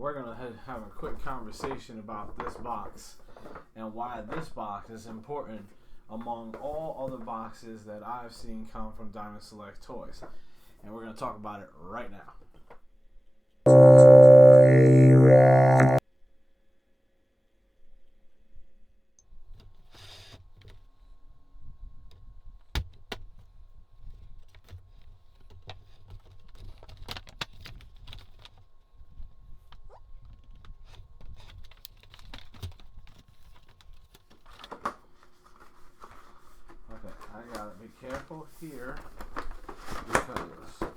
we're going to have a quick conversation about this box and why this box is important among all other boxes that I've seen come from Diamond Select Toys. And we're going to talk about it right now. Okay, I gotta be careful here because.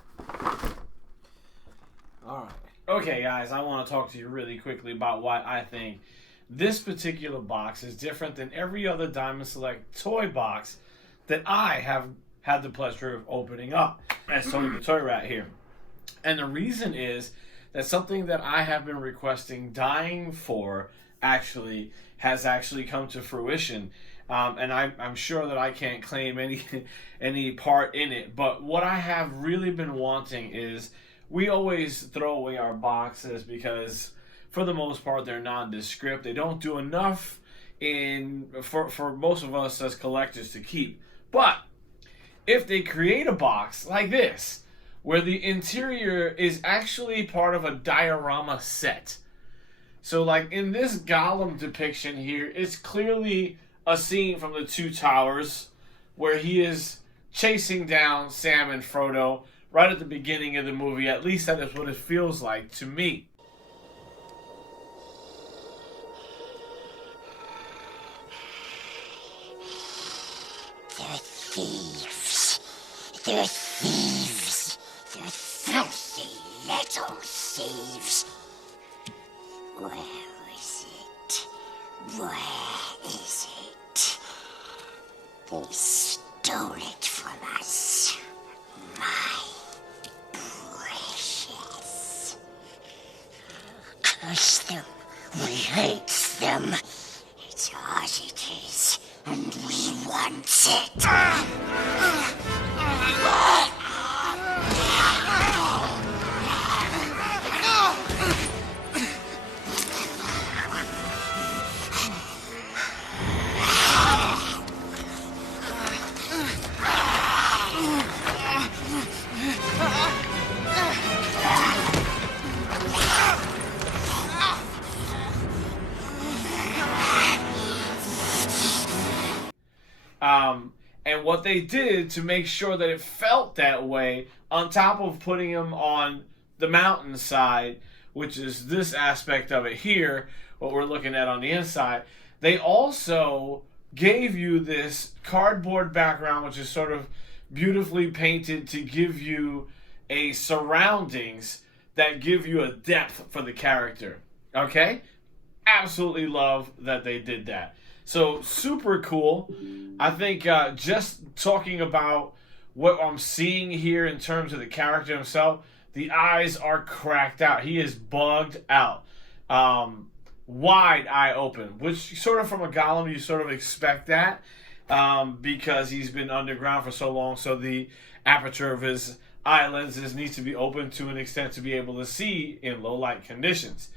Alright. Okay, guys, I want to talk to you really quickly about why I think this particular box is different than every other Diamond Select toy box that I have had the pleasure of opening up as Tony the Toy Rat here. And the reason is that something that I have been requesting, dying for, has actually come to fruition. And I'm sure that I can't claim any part in it. But what I have really been wanting is, we always throw away our boxes because, for the most part, they're nondescript. They don't do enough for most of us as collectors to keep. But if they create a box like this, where the interior is actually part of a diorama set. So like in this Gollum depiction here, it's clearly a scene from the Two Towers where he is chasing down Sam and Frodo right at the beginning of the movie. At least that is what it feels like to me. They're thieves. They're thieves. They're filthy little thieves. Where is it? Where is it? They stole it from us. My precious. Curse them. We hate them. It's ours it is, and we want it. And what they did to make sure that it felt that way, on top of putting them on the mountainside, which is this aspect of it here, what we're looking at on the inside, they also gave you this cardboard background, which is sort of beautifully painted to give you a surroundings that give you a depth for the character. Okay? Absolutely love that they did that. So, super cool. I think just talking about what I'm seeing here in terms of the character himself, the eyes are cracked out. He is bugged out. Wide eye open, which sort of from a Gollum, you sort of expect that because he's been underground for so long. So the aperture of his eye lenses needs to be open to an extent to be able to see in low light conditions.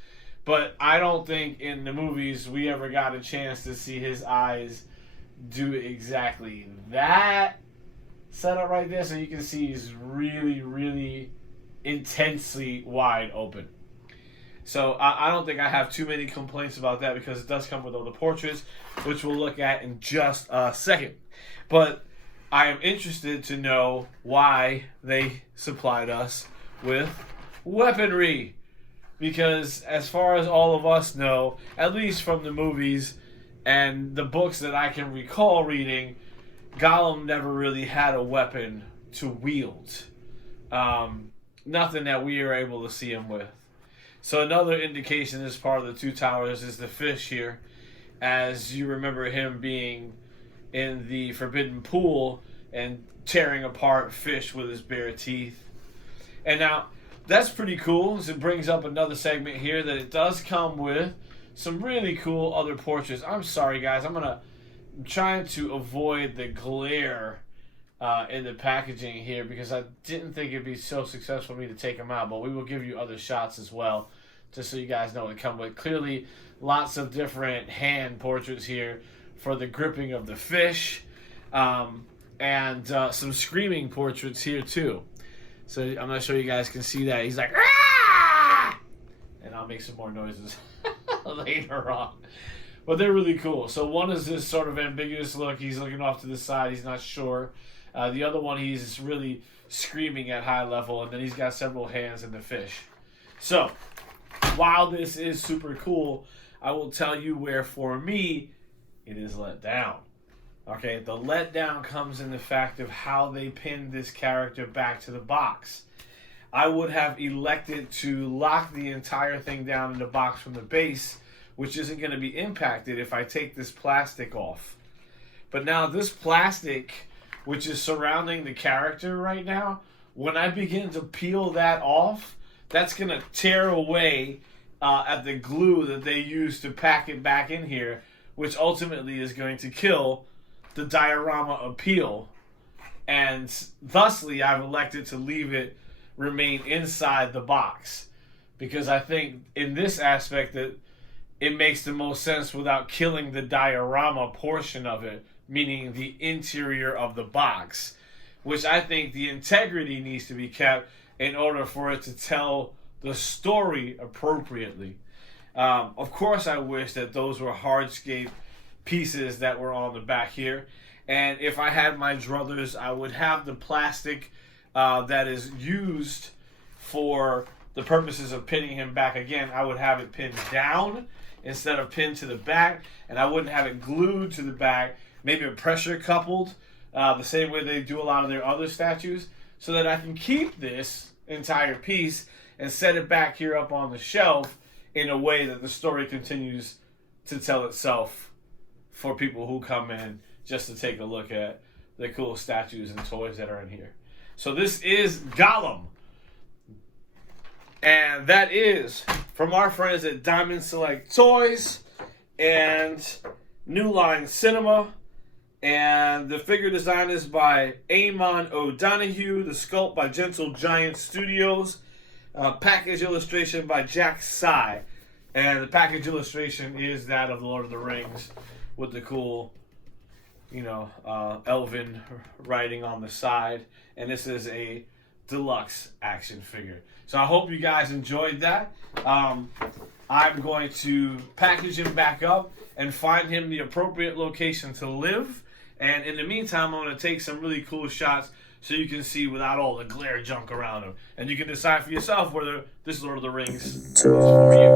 But I don't think in the movies we ever got a chance to see his eyes do exactly that setup right there. So you can see he's really, really intensely wide open. So I don't think I have too many complaints about that because it does come with all the portraits, which we'll look at in just a second. But I am interested to know why they supplied us with weaponry. Because as far as all of us know, at least from the movies and the books that I can recall reading, Gollum never really had a weapon to wield. Nothing that we are able to see him with. So another indication as part of the Two Towers is the fish here. As you remember him being in the Forbidden Pool and tearing apart fish with his bare teeth. And now, that's pretty cool. So it brings up another segment here that it does come with some really cool other portraits. I'm sorry, guys. I'm trying to avoid the glare in the packaging here because I didn't think it'd be so successful for me to take them out. But we will give you other shots as well just so you guys know what it comes with. Clearly, lots of different hand portraits here for the gripping of the fish, and some screaming portraits here too. So I'm not sure you guys can see that. He's like, "Ah!" And I'll make some more noises later on. But they're really cool. So one is this sort of ambiguous look. He's looking off to the side. He's not sure. The other one, he's really screaming at high level. And then he's got several hands in the fish. So while this is super cool, I will tell you where, for me, it is let down. Okay, the letdown comes in the fact of how they pinned this character back to the box. I would have elected to lock the entire thing down in the box from the base, which isn't going to be impacted if I take this plastic off. But now this plastic, which is surrounding the character right now, when I begin to peel that off, that's going to tear away at the glue that they use to pack it back in here, which ultimately is going to kill the diorama appeal. And thusly, I've elected to leave it remain inside the box, because I think in this aspect that it makes the most sense without killing the diorama portion of it, meaning the interior of the box, which I think the integrity needs to be kept in order for it to tell the story appropriately. Of course, I wish that those were hardscape pieces that were on the back here. And if I had my druthers, I would have the plastic that is used for the purposes of pinning him back again. I would have it pinned down instead of pinned to the back, and I wouldn't have it glued to the back, maybe a pressure coupled, the same way they do a lot of their other statues, so that I can keep this entire piece and set it back here up on the shelf in a way that the story continues to tell itself for people who come in just to take a look at the cool statues and toys that are in here. So this is Gollum. And that is from our friends at Diamond Select Toys and New Line Cinema. And the figure design is by Eamon O'Donoghue. The sculpt by Gentle Giant Studios. Package illustration by Jack Sy. And the package illustration is that of the Lord of the Rings with the cool, elven writing on the side. And this is a deluxe action figure. So I hope you guys enjoyed that. I'm going to package him back up and find him the appropriate location to live. And in the meantime, I'm going to take some really cool shots so you can see without all the glare junk around him. And you can decide for yourself whether this Lord of the Rings is for you.